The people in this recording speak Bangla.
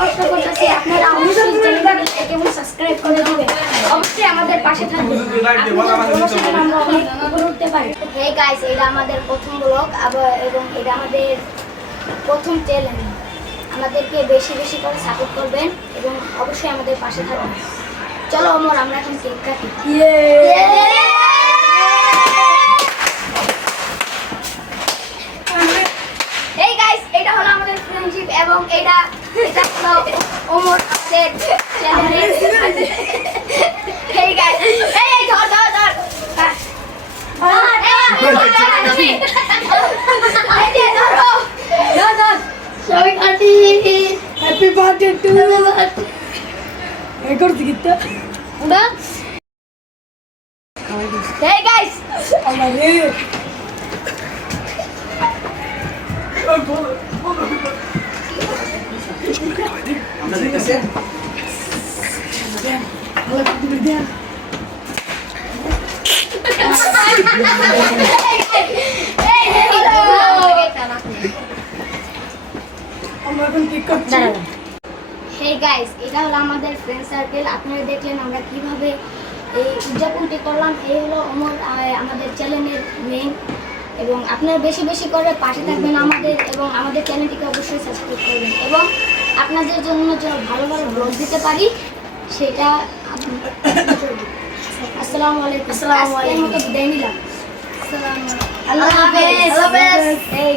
কষ্ট করতেছি, আপনারা অবশ্যই চ্যানেলটাকে লাইক এবং সাবস্ক্রাইব করে দিবেন। অবশ্যই আমাদের পাশে থাকবেন। আমরা অনেক উপরে উঠতে পারি। হেই গাইস, এটা আমাদের প্রথম ব্লগ এবং এটা আমাদের প্রথম চ্যালেঞ্জ। আমাদেরকে বেশি বেশি করে সাপোর্ট করবেন এবং অবশ্যই আমাদের পাশে থাকবেন। চলো ওমর, আমরা এখন কেক কাটি। এই গাইস, এটা হলো আমাদের ফ্রেন্ডশিপ এবং এটা হলো ওমর আমাদের চ্যানেলের। এই গাইস, এই ধর ধর ধর সবাই কাটি। হ্যাপি বার্থডে টু এই করছি কিটা উড়া। Hey guys, আমার আমরা দেখতেছি আমরা এখন কেক কাটছি। Hey guys, এটা হলো আমাদের ফ্রেন্ড সার্কেল। আপনারা দেখলেন আমরা কিভাবে এই উদযাপনটি করলাম। এই হলো আমাদের চ্যানেলের মেইন এবং আপনারা বেশি বেশি করে পাশে থাকবেন আমাদের এবং আমাদের চ্যানেলটিকে অবশ্যই সাবস্ক্রাইব করবেন এবং আপনাদের জন্য যে ভালো ভালো ব্লগ দিতে পারি সেটা আসসালামু আলাইকুম। আজকের মতো বিদায় নিলাম। আল্লাহ হাফেজ। এই